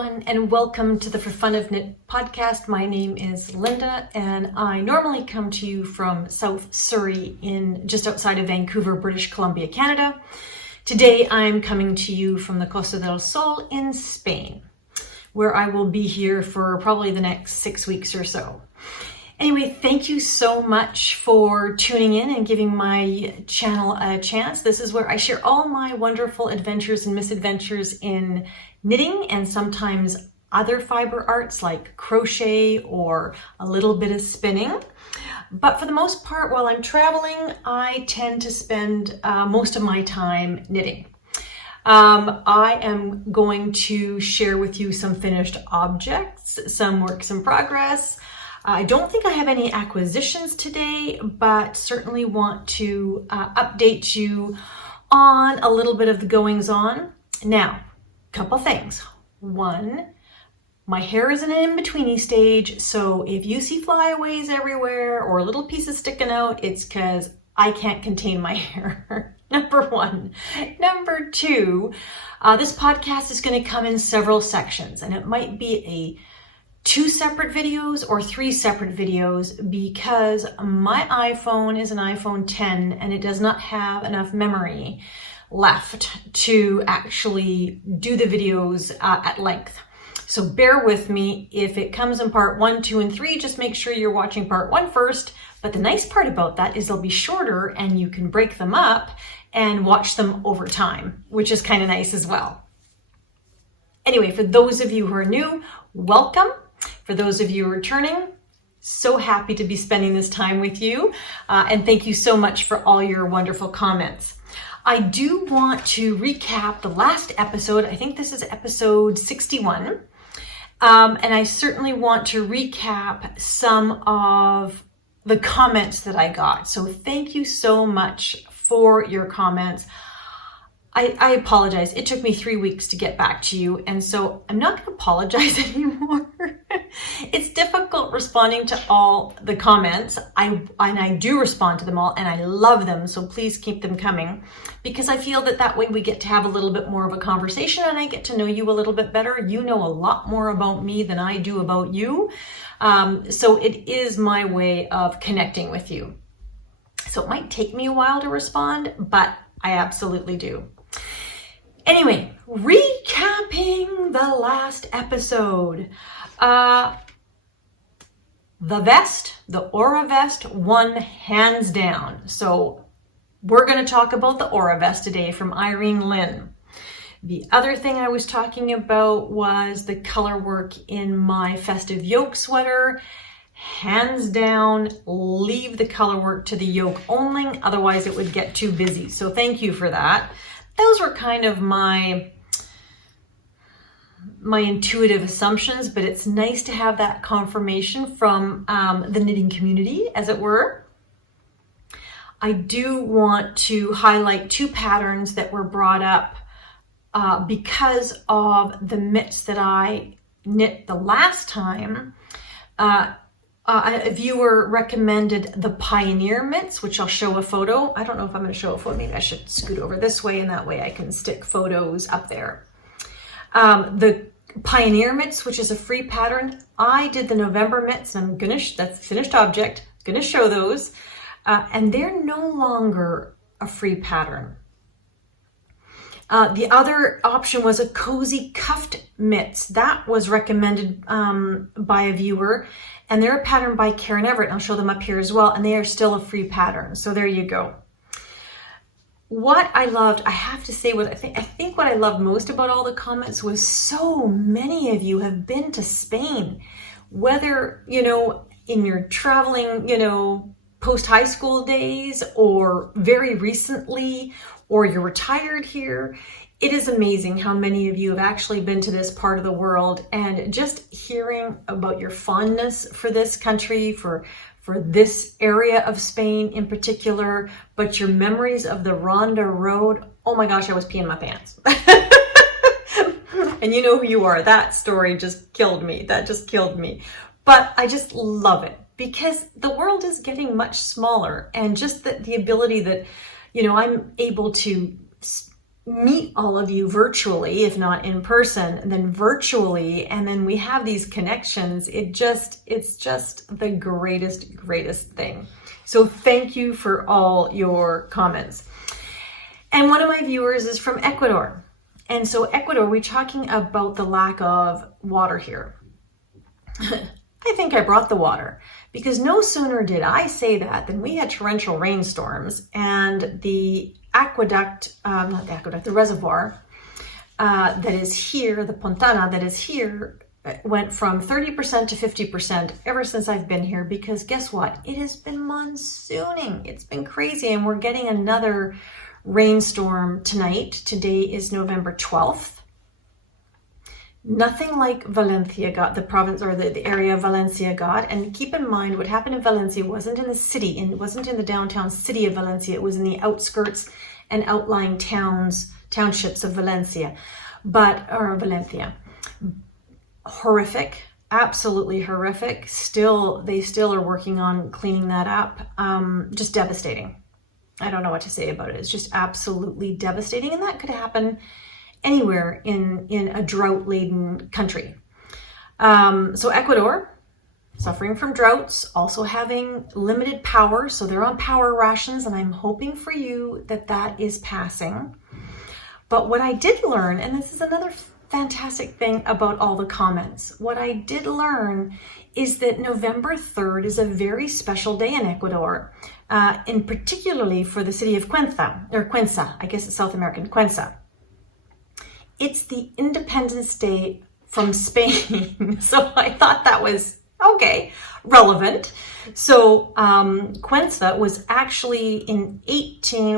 everyone, and welcome to the For Fun of Knit podcast. My name is Linda, and I normally come to you from South Surrey in just outside of Vancouver, British Columbia, Canada. Today I'm coming to you from the Costa del Sol in Spain, where I will be here for probably the next 6 weeks or so. Anyway, thank you so much for tuning in and giving my channel a chance. This is where I share all my wonderful adventures and misadventures in knitting and sometimes other fiber arts like crochet or a little bit of spinning. But for the most part, while I'm traveling, I tend to spend most of my time knitting. I am going to share with you some finished objects, some works in progress. I don't think I have any acquisitions today, but certainly want to update you on a little bit of the goings on. Now, couple things. One, my hair is in an in-betweeny stage, so if you see flyaways everywhere or little pieces sticking out, it's because I can't contain my hair. Number one. Number two, this podcast is going to come in several sections, and it might be a 2 separate videos or 3 separate videos because my iPhone is an iPhone 10 and it does not have enough memory left to actually do the videos at length. So bear with me. If it comes in part 1, 2, and 3, just make sure you're watching part 1 first. But the nice part about that is they'll be shorter and you can break them up and watch them over time, which is kind of nice as well. Anyway, for those of you who are new, welcome. For those of you returning, so happy to be spending this time with you. And thank you so much for all your wonderful comments. I do want to recap the last episode. I think this is episode 61. And I certainly want to recap some of the comments that I got. So thank you so much for your comments. I apologize. It took me 3 weeks to get back to you, and so I'm not going to apologize anymore. It's difficult responding to all the comments. I do respond to them all, and I love them, so please keep them coming, because I feel that way we get to have a little bit more of a conversation, and I get to know you a little bit better. You know a lot more about me than I do about you, so it is my way of connecting with you. So it might take me a while to respond, but I absolutely do. Anyway, recapping the last episode. The vest, the Aura vest, won hands down. So we're going to talk about the Aura vest today from Irene Lynn. The other thing I was talking about was the color work in my Festive Yoke sweater. Hands down, leave the color work to the yoke only, otherwise it would get too busy. So thank you for that. Those were kind of my intuitive assumptions, but it's nice to have that confirmation from the knitting community, as it were. I do want to highlight 2 patterns that were brought up because of the mitts that I knit the last time. A viewer recommended the Pioneer mitts, which I'll show a photo. I don't know if I'm going to show a photo. Maybe I should scoot over this way, and that way I can stick photos up there. The Pioneer mitts, which is a free pattern. I did the November mitts, and that's the finished object. I'm going to show those. And they're no longer a free pattern. The other option was a cozy cuffed mitts. That was recommended by a viewer, and they're a pattern by Karen Everett. And I'll show them up here as well, and they are still a free pattern. So there you go. What I loved, I have to say, I think what I loved most about all the comments was so many of you have been to Spain, whether, in your traveling, post high school days or very recently, or you're retired here. It is amazing how many of you have actually been to this part of the world, and just hearing about your fondness for this country, for this area of Spain in particular, but your memories of the Ronda Road. Oh my gosh, I was peeing my pants. And you know who you are. That story just killed me. That just killed me. But I just love it because the world is getting much smaller, and just the ability that, I'm able to meet all of you virtually, if not in person, then virtually, and then we have these connections. It's just the greatest thing. So thank you for all your comments. And one of my viewers is from Ecuador. And so Ecuador, we're talking about the lack of water here. I think I brought the water, because no sooner did I say that than we had torrential rainstorms, and the the reservoir that is here, the Pontana that is here, went from 30% to 50% ever since I've been here, because guess what? It has been monsooning. It's been crazy, and we're getting another rainstorm tonight. Today is November 12th. Nothing like Valencia got, the province or the area of Valencia got. And keep in mind, what happened in Valencia wasn't in the city, and it wasn't in the downtown city of Valencia. It was in the outskirts and outlying townships of Valencia. Valencia. Horrific, absolutely horrific. They still are working on cleaning that up. Just devastating. I don't know what to say about it. It's just absolutely devastating, and that could happen anywhere in a drought-laden country. So Ecuador, suffering from droughts, also having limited power, so they're on power rations, and I'm hoping for you that is passing. But what I did learn, and this is another fantastic thing about all the comments, what I did learn is that November 3rd is a very special day in Ecuador, and particularly for the city of Cuenca, I guess it's South American, Cuenca. It's the Independence Day from Spain. So I thought that was, okay, relevant. So Cuenca was actually in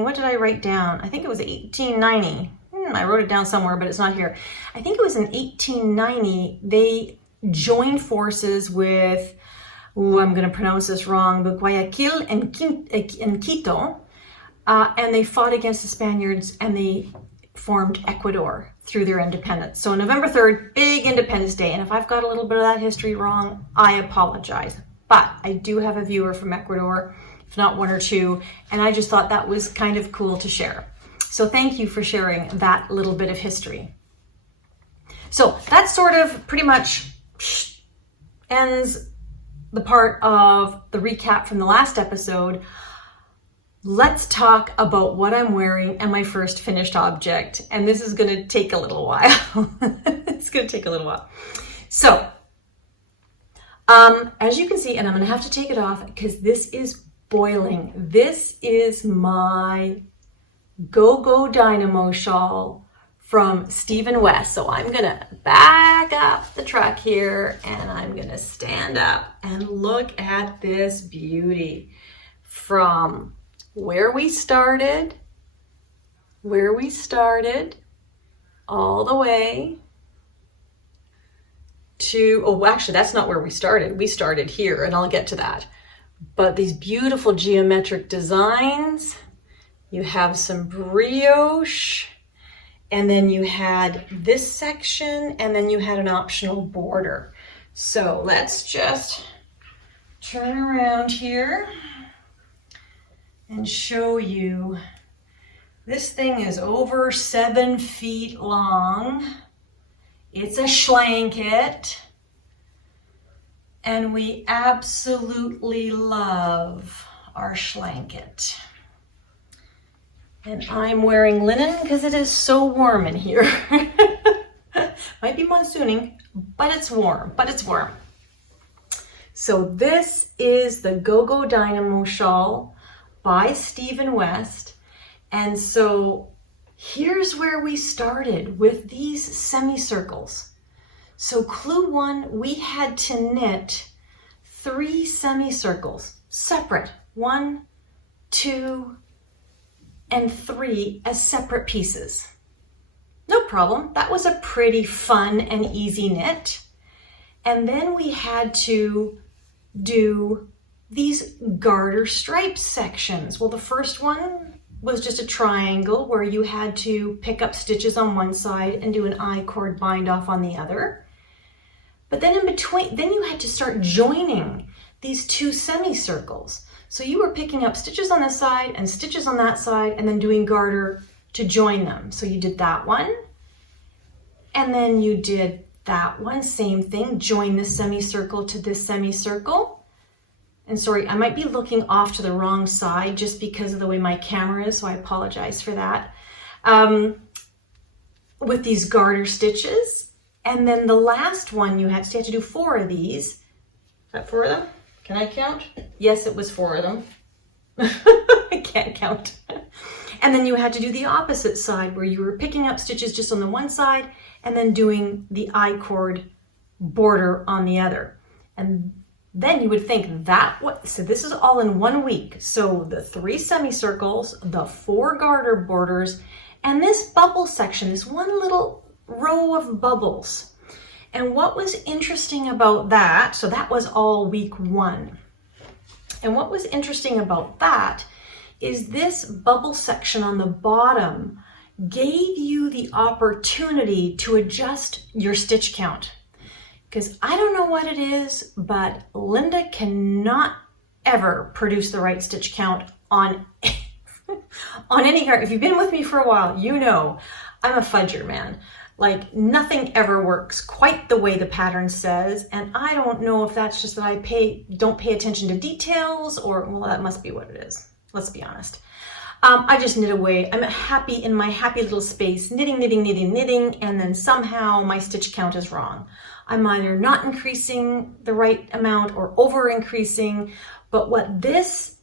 what did I write down? I think it was 1890. I wrote it down somewhere, but it's not here. I think it was in 1890, they joined forces with, I'm going to pronounce this wrong, but Guayaquil and Quito, and they fought against the Spaniards, and they formed Ecuador through their independence. So November 3rd, big Independence Day. And if I've got a little bit of that history wrong, I apologize. But I do have a viewer from Ecuador, if not one or two, and I just thought that was kind of cool to share. So thank you for sharing that little bit of history. So that sort of pretty much ends the part of the recap from the last episode. Let's talk about what I'm wearing and my first finished object. And this is going to take a little while. It's going to take a little while. So, as you can see, and I'm going to have to take it off because this is boiling. This is my GO Dynamo shawl from Steve & West. So I'm going to back up the truck here, and I'm going to stand up and look at this beauty from where we started all the way to, oh, actually, that's not where we started. We started here, and I'll get to that. But these beautiful geometric designs, you have some brioche, and then you had this section, and then you had an optional border. So let's just turn around here and show you. This thing is over 7 feet long. It's a schlanket, and we absolutely love our schlanket. And I'm wearing linen because it is so warm in here. Might be monsooning, but it's warm, So this is the GO Dynamo shawl by Steve & West. And so here's where we started with these semicircles. So clue 1, we had to knit 3 semicircles, separate, 1, 2, and 3 as separate pieces. No problem, that was a pretty fun and easy knit. And then we had to do these garter stripe sections. Well, the first one was just a triangle where you had to pick up stitches on one side and do an I-cord bind off on the other. But then in between, then you had to start joining these 2 semicircles. So you were picking up stitches on this side and stitches on that side, and then doing garter to join them. So you did that one, and then you did that one, same thing, join this semicircle to this semicircle. And sorry, I might be looking off to the wrong side just because of the way my camera is, so I apologize for that. With these garter stitches. And then the last one you had to do 4 of these. Is that 4 of them? Can I count? Yes, it was 4 of them. I can't count. And then you had to do the opposite side where you were picking up stitches just on the one side and then doing the I-cord border on the other. And then you would think so this is all in 1 week. So the 3 semicircles, the 4 garter borders, and this bubble section, this one little row of bubbles. And what was interesting about that, so that was all week 1. And what was interesting about that is this bubble section on the bottom gave you the opportunity to adjust your stitch count. Because I don't know what it is, but Linda cannot ever produce the right stitch count on on any garter. If you've been with me for a while, you know I'm a fudger, man. Like nothing ever works quite the way the pattern says, and I don't know if that's just that I don't pay attention to details, or well, that must be what it is. Let's be honest. I just knit away. I'm happy in my happy little space, knitting, knitting, knitting, knitting, and then somehow my stitch count is wrong. I'm either not increasing the right amount or over increasing, but what this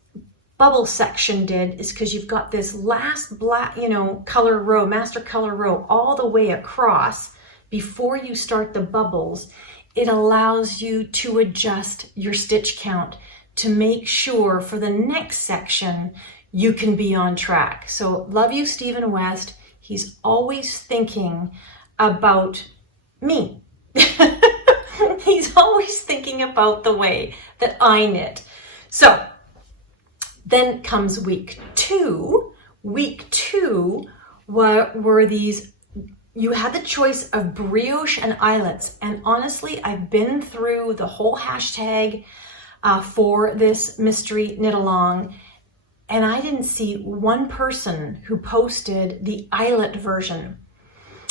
bubble section did is, because you've got this last black, color row, master color row all the way across before you start the bubbles, it allows you to adjust your stitch count to make sure for the next section you can be on track. So love you, Stephen West. He's always thinking about me. He's always thinking about the way that I knit. So then comes week 2. Week 2 were these, you had the choice of brioche and eyelets. And honestly, I've been through the whole hashtag for this mystery knit along, and I didn't see one person who posted the eyelet version.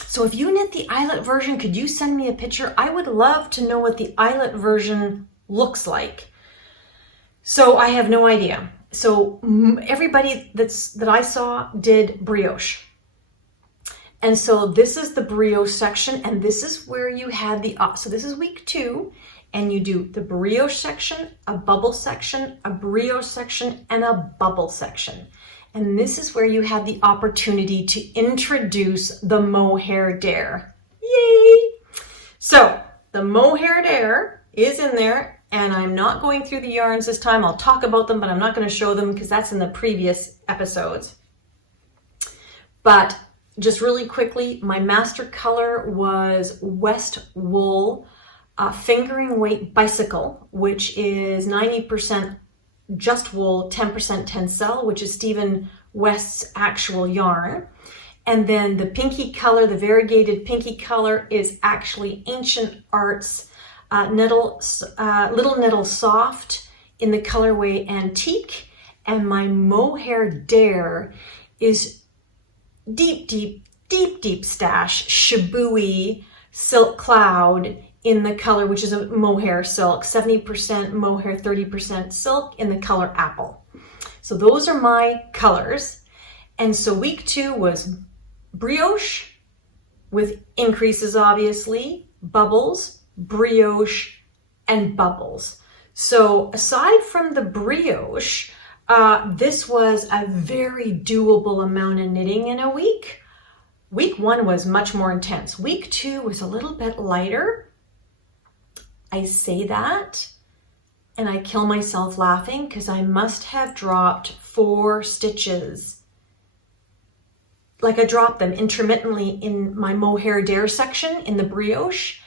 So if you knit the eyelet version, could you send me a picture? I would love to know what the eyelet version looks like. So I have no idea. So everybody that I saw did brioche. And so this is the brioche section, and this is where you had so this is week 2, and you do the brioche section, a bubble section, a brioche section, and a bubble section. And this is where you had the opportunity to introduce the mohair dare. Yay! So the mohair dare is in there. And I'm not going through the yarns this time. I'll talk about them, but I'm not going to show them because that's in the previous episodes. But just really quickly, my master color was West Wool Fingering Weight Bicycle, which is 90% just wool, 10% tencel, which is Stephen West's actual yarn. And then the pinky color, the variegated pinky color, is actually Ancient Arts Little Nettle Soft in the colorway Antique, and my mohair dare is deep stash Shibui Silk Cloud in the color, which is a mohair silk, 70% mohair, 30% silk in the color Apple. So those are my colors. And so week 2 was brioche with increases, obviously, bubbles, brioche, and bubbles. So aside from the brioche, this was a very doable amount of knitting in a week. Week 1 was much more intense. Week 2 was a little bit lighter. I say that and I kill myself laughing because I must have dropped 4 stitches. Like I dropped them intermittently in my mohair dare section in the brioche.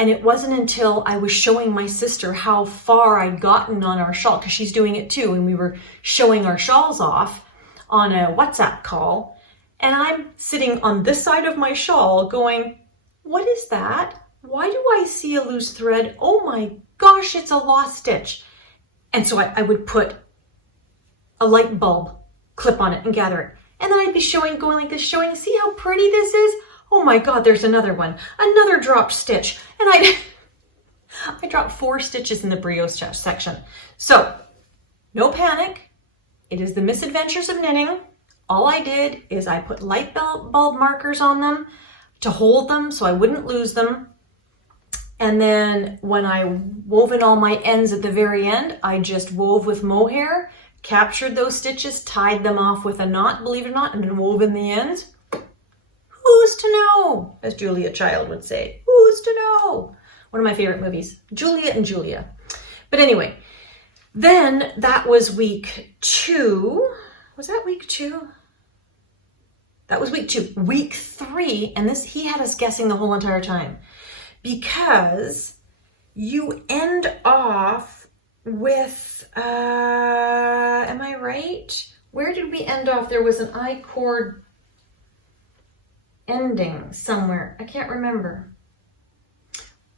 And it wasn't until I was showing my sister how far I'd gotten on our shawl, because she's doing it too, and we were showing our shawls off on a WhatsApp call, and I'm sitting on this side of my shawl going, what is that? Why do I see a loose thread? Oh my gosh, it's a lost stitch. And so I would put a light bulb clip on it and gather it. And then I'd be going like this, showing, see how pretty this is? Oh my God, there's another one, another dropped stitch. And I dropped 4 stitches in the brioche section. So no panic. It is the misadventures of knitting. All I did is I put light bulb markers on them to hold them so I wouldn't lose them. And then when I wove in all my ends at the very end, I just wove with mohair, captured those stitches, tied them off with a knot, believe it or not, and then wove in the ends. Who's to know, as Julia Child would say. Who's to know? One of my favorite movies, Juliet and Julia. But anyway, then that was week 2. Was that week 2? That was week 2. Week 3, and this, he had us guessing the whole entire time, because you end off with, am I right? Where did we end off? There was an I-cord ending somewhere. I can't remember.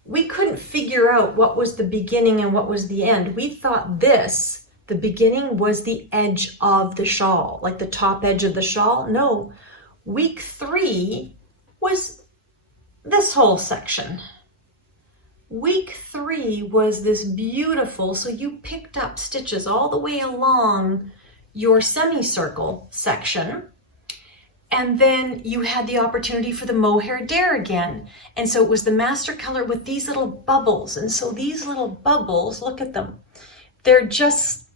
We couldn't figure out what was the beginning and what was the end. We thought this, the beginning, was the edge of the shawl, like the top edge of the shawl. No, week 3 was this whole section. Week 3 was this beautiful, so you picked up stitches all the way along your semicircle section, and then you had the opportunity for the mohair dare again. And so it was the master color with these little bubbles. And so these little bubbles, look at them. They're just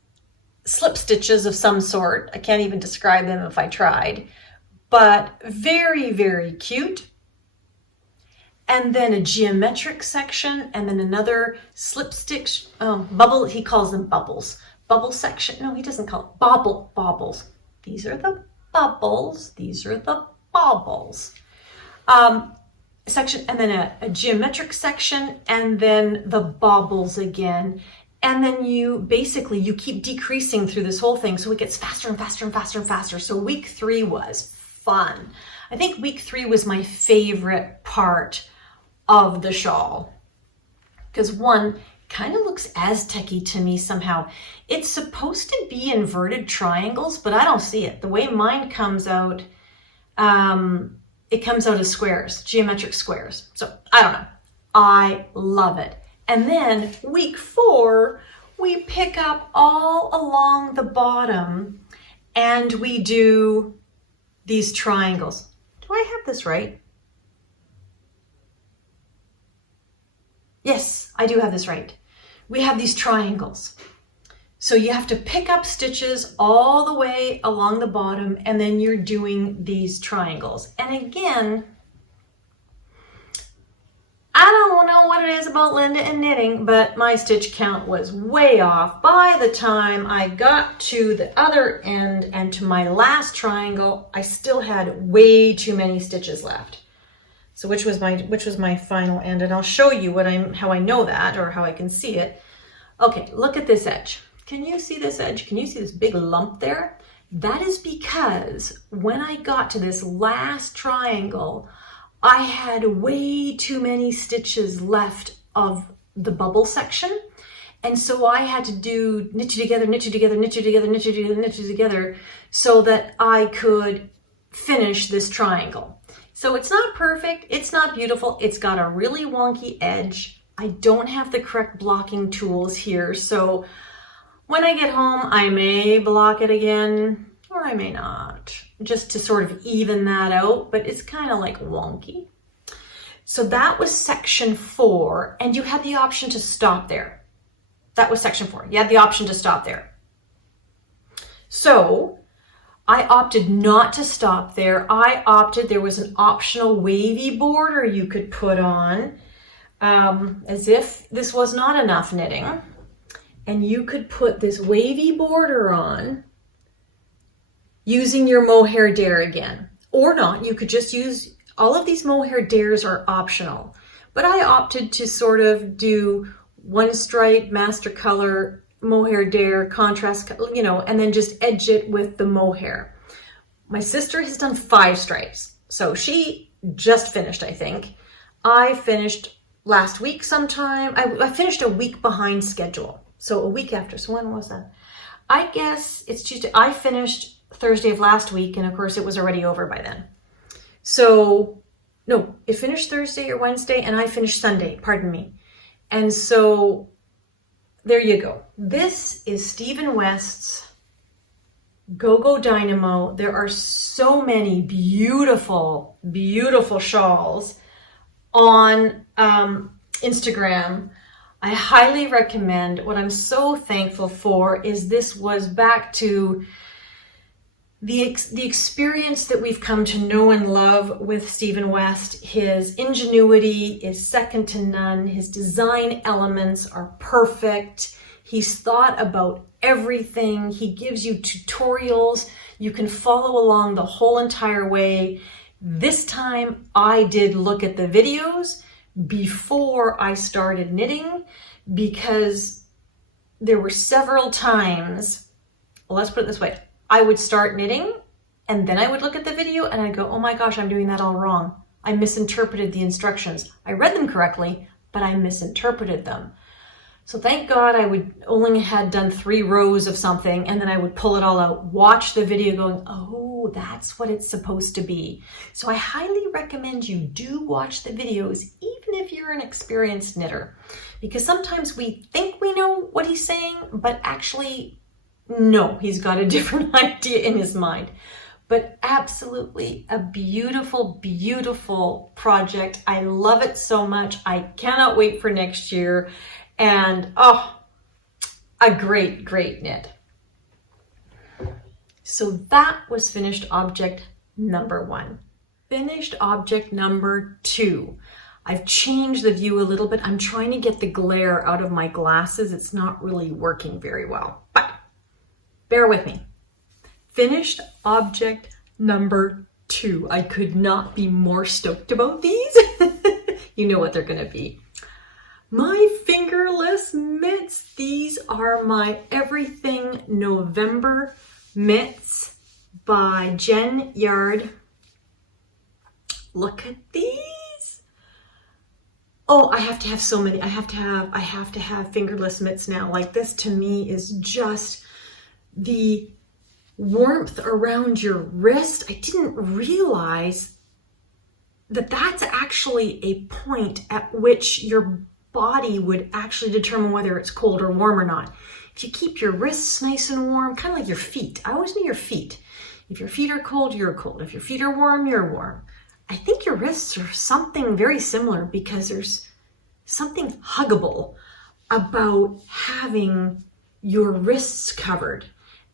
slip stitches of some sort. I can't even describe them if I tried, but very, very cute. And then a geometric section, and then another slip stitch, bubble, he calls them bubbles. Bubble section, no, he doesn't call it bobbles. These are the bubbles, these are the bobbles. Section, and then a geometric section, and then the bobbles again. And then you keep decreasing through this whole thing, so it gets faster and faster and faster and faster. So week 3 was fun. I think week 3 was my favorite part of the shawl, because one kind of looks Aztec-y to me somehow. It's supposed to be inverted triangles, but I don't see it. The way mine comes out, it comes out as squares, geometric squares. So I don't know. I love it. And then week 4, we pick up all along the bottom and we do these triangles. Do I have this right? Yes, I do have this right. We have these triangles. So you have to pick up stitches all the way along the bottom, and then you're doing these triangles. And again, I don't know what it is about Linda and knitting, but my stitch count was way off. By the time I got to the other end and to my last triangle, I still had way too many stitches left. So which was my final end, and I'll show you how I know that, or how I can see it. Okay, look at this edge. Can you see this edge? Can you see this big lump there? That is because when I got to this last triangle, I had way too many stitches left of the bubble section. And so I had to do knit you together, knit you together, knit you together, knit you together, knit you together, so that I could finish this triangle. So it's not perfect, it's not beautiful, it's got a really wonky edge. I don't have the correct blocking tools here, so when I get home, I may block it again, or I may not, just to sort of even that out, but it's kind of like wonky. So that was section 4, and you had the option to stop there. That was section 4. You had the option to stop there. So I opted not to stop there. There was an optional wavy border you could put on, as if this was not enough knitting. And you could put this wavy border on using your mohair dare again. Or not, you could just use, all of these mohair dares are optional. But I opted to sort of do one stripe, master color, mohair dare, contrast, and then just edge it with the mohair. My sister has done 5 stripes, so she just finished, I think. I finished last week sometime. I finished a week behind schedule, so a week after. So when was that? I guess it's Tuesday. I finished Thursday of last week, and of course it was already over by then. So, no, it finished Thursday or Wednesday, and I finished Sunday, pardon me. And so, there you go. This is Stephen West's GO Dynamo. There are so many beautiful, beautiful shawls on Instagram. I highly recommend. What I'm so thankful for is this was back to the experience that we've come to know and love with Stephen West. His ingenuity is second to none. His design elements are perfect. He's thought about everything. He gives you tutorials. You can follow along the whole entire way. This time I did look at the videos before I started knitting, because there were several times, well, let's put it this way, I would start knitting and then I would look at the video and I'd go, oh my gosh, I'm doing that all wrong. I misinterpreted the instructions. I read them correctly, but I misinterpreted them. So thank God I would only had done 3 rows of something, and then I would pull it all out, watch the video going, oh, that's what it's supposed to be. So I highly recommend you do watch the videos, even if you're an experienced knitter, because sometimes we think we know what he's saying, but actually, no, he's got a different idea in his mind. But absolutely a beautiful, beautiful project. I love it so much. I cannot wait for next year. And oh, a great, great knit. So that was finished object number 1. Finished object number 2. I've changed the view a little bit. I'm trying to get the glare out of my glasses. It's not really working very well, but bear with me. Finished object number 2. I could not be more stoked about these. You know what they're going to be. My fingerless mitts. These are my Everything November mitts by Jen Yard. Look at these. Oh, I have to have so many. I have to have fingerless mitts now. Like, this to me is just the warmth around your wrist. I didn't realize that that's actually a point at which your body would actually determine whether it's cold or warm or not. If you keep your wrists nice and warm, kind of like your feet. I always knew your feet. If your feet are cold, you're cold. If your feet are warm, you're warm. I think your wrists are something very similar, because there's something huggable about having your wrists covered.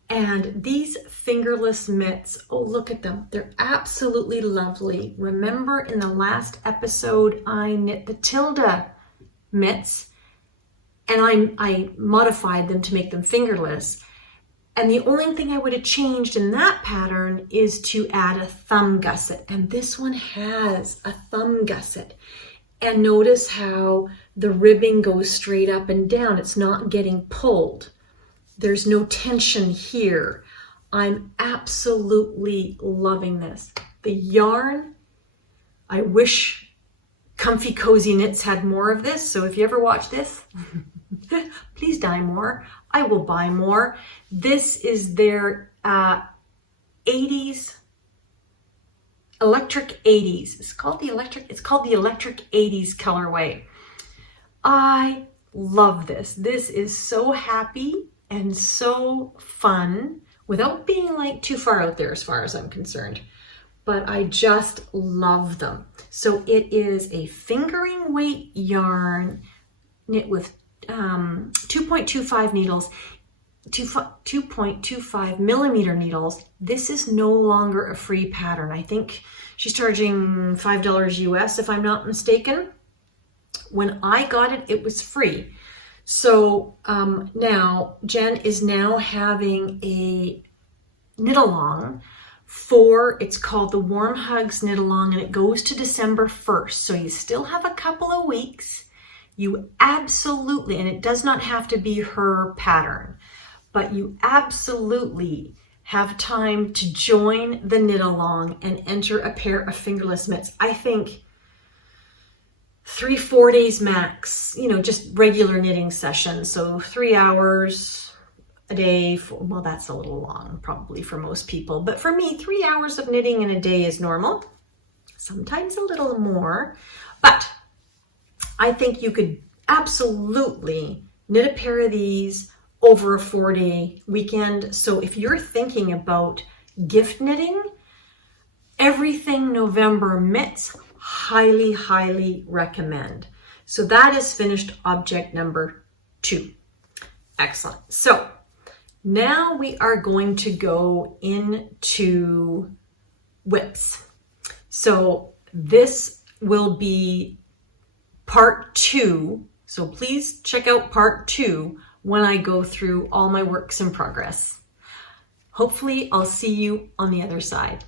And these fingerless mitts, oh, look at them. They're absolutely lovely. Remember in the last episode, I knit the Tilda mitts, and I modified them to make them fingerless. And the only thing I would have changed in that pattern is to add a thumb gusset. And this one has a thumb gusset. And notice how the ribbing goes straight up and down. It's not getting pulled. There's no tension here. I'm absolutely loving this. The yarn, I wish Comfy Cozy Knits had more of this. So if you ever watch this, please buy more. I will buy more. This is their 80s, electric 80s. It's called the electric 80s colorway. I love this. This is so happy and so fun without being like too far out there as far as I'm concerned. But I just love them. So it is a fingering weight yarn knit with 2.25 needles, 2.25 millimeter needles. This is no longer a free pattern. I think she's charging $5 US if I'm not mistaken. When I got it, it was free. So now Jen is now having a knit along for, it's called the Warm Hugs Knit Along, and it goes to December 1st. So you still have a couple of weeks. You absolutely, and it does not have to be her pattern, but you absolutely have time to join the knit along and enter a pair of fingerless mitts. I think 3-4 days max, you know, just regular knitting sessions. So 3 hours, a day. Well, that's a little long probably for most people, but for me, 3 hours of knitting in a day is normal, sometimes a little more, but I think you could absolutely knit a pair of these over a 4-day weekend. So if you're thinking about gift knitting, Everything November mitts, highly, highly recommend. So that is finished object number 2. Excellent. So now we are going to go into whips. So this will be part 2. So please check out part 2 when I go through all my works in progress. Hopefully I'll see you on the other side.